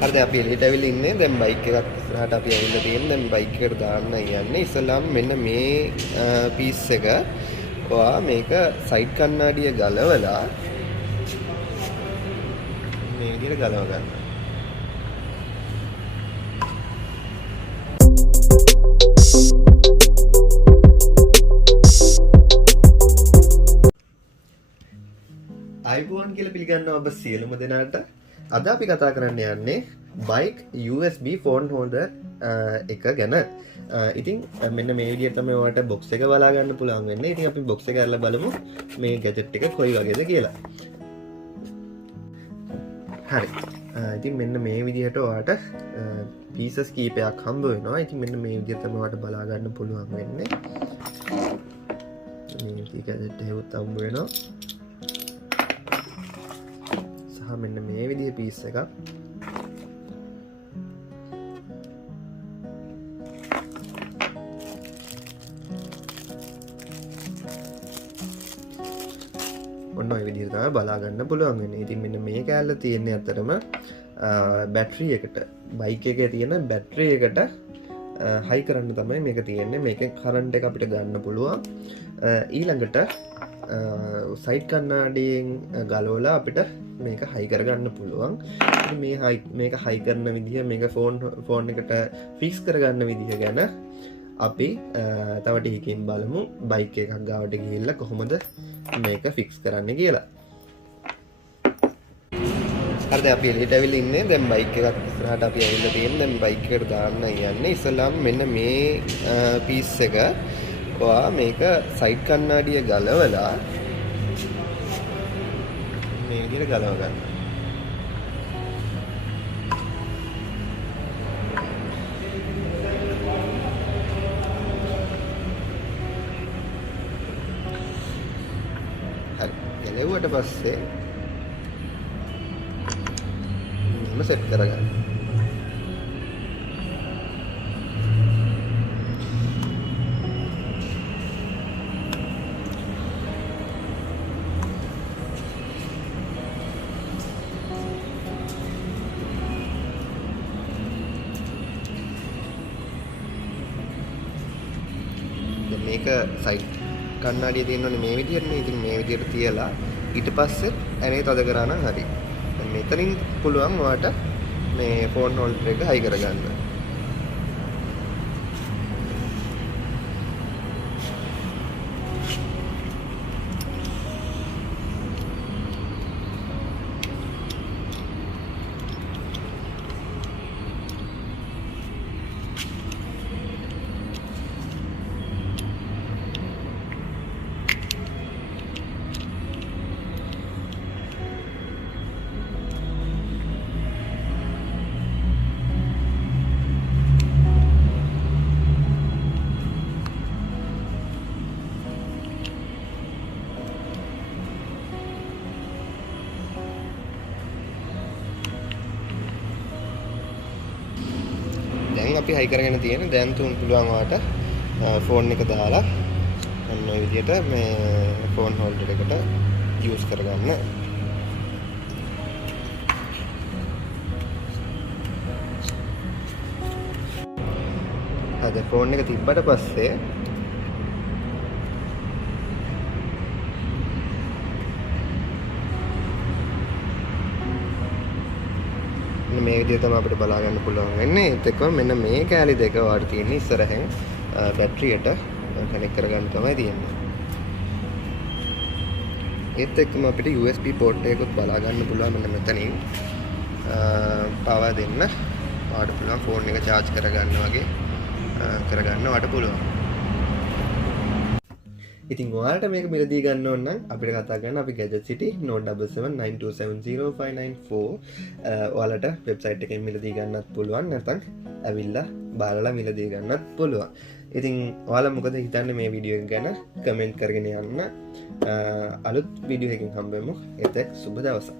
හරිද අපි එළියට ඇවිල්ලා ඉන්නේ දැන් බයික් එකක් ඉස්සරහට අපි ඇවිල්ලා තියෙන්නේ දැන් බයික් එකට දාන්න යන්නේ ඉස්සලාම මෙන්න මේ පීස් එක ඔයා මේක සයිඩ් කණ්ණාඩිය ගලවලා මේ විදිහට ගලව ගන්න. iPhone කියලා පිළිගන්නවා ඔබ සියලුම දෙනාට. අද අපි කතා කරන්න යන්නේ bike USB phone holder එක ගැන. ඉතින් මෙන්න මේ විදිහට තමයි ඔයාලට box එක බලා ගන්න පුළුවන් වෙන්නේ. ඉතින් අපි box එක අරලා බලමු මේ gadget එක කොයි වගේද කියලා. හරි. ඉතින් මෙන්න මේ විදිහට ඔයාලට pieces කීපයක් හම්බ වෙනවා. ඉතින් මෙන්න මේ විදිහට තමයි ඔයාලට බලා ගන්න පුළුවන් වෙන්නේ. මේ විදිහට gadget එකත් හම්බ වෙනවා. මෙන්න මේ විදිහේ පීස් එකක් ඔන්න ඔය විදිහට තමයි බලා ගන්න පුළුවන් වෙන්නේ. ඉතින් මෙන්න මේ කෑල්ල තියෙන්නේ අතරම බැටරි එකට බයික් එකේ තියෙන බැටරි එකට හයි කරන්න තමයි මේක තියෙන්නේ. මේකෙන් කරන්ට් එක අපිට ගන්න පුළුවන්. ඊළඟට සයිඩ් කණ්ණාඩියෙන් ගලවලා අපිට මේක හයි කරගන්න පුළුවන්. මේක හයි කරන විදිහ මේක ෆෝන් එකට ෆික්ස් කරගන්න විදිහ ගැන අපි තව ටිකකින් බලමු බයික් එකක් ගාවට ගිහිල්ලා කොහොමද මේක ෆික්ස් කරන්න කියලා. හරිද අපි එළියට ඇවිල්ලා ඉන්නේ දැන් බයික් එකක් ඉස්සරහට අපි ඇවිල්ලා තියෙන්නේ දැන් බයික් එකට දාන්න යන්නේ ඉස්සලාම මෙන්න මේ පීස් එක ඔයා මේක සයිඩ් කණ්ණාඩිය ගලවලා මේ විදිහට ගලව ගන්න. හරි. ගලවුවට පස්සේ මෙන්න සෙට් කරගන්න. මේක සයිඩ් කණ්ණාඩිය තියෙනවනේ මේ විදිහටනේ. ඉතින් මේ විදිහට තියලා ඊට පස්සේ ඇනේ තද කරා නම් හරි. දැන් මෙතනින් පුළුවන් ඔයාට මේ ෆෝන් හෝල්ඩර් එක හයි කරගන්න. දැන් අපි හයි කරගෙන තියෙන දැන් තුන් පුළුවන් ඔයාට ෆෝන් එක දාලා අන්න ඔය විදිහට මේ ෆෝන් හෝල්ඩර් එකට යූස් කරගන්න. අද ෆෝන් එක තිබ්බට පස්සේ මේ විදිහට තමයි අපිට බලා ගන්න පුළුවන් වෙන්නේ. ඒත් එක්කම මෙන්න මේ කෑලි දෙක වාට තියෙන ඉස්සරහෙන් බැටරියට කනෙක්ට් කරගන්න තමයි තියෙන්නේ. ඒත් එක්කම අපිට USB port එකකුත් බලා ගන්න පුළුවන් මෙන්න මෙතනින්. පවර් දෙන්න වාට පුළුවන් ෆෝන් එක charge කරගන්න වගේ කරගන්න වාට පුළුවන්. ඉතින් ඔයාලට මේක මිලදී ගන්න ඕන නම් අපිට කතා කරන්න අපි Gadget City 07792705994 ඔයාලට වෙබ්සයිට් එකෙන් මිලදී ගන්නත් පුළුවන් නැත්නම් ඇවිල්ලා බලලා මිලදී ගන්නත් පුළුවන්. ඉතින් ඔයාලා මොකද හිතන්නේ මේ වීඩියෝ එක ගැන කමෙන්ට් කරගෙන යන්න. අලුත් වීඩියෝ එකකින් හම්බෙමු. ඒත් සුබ දවසක්.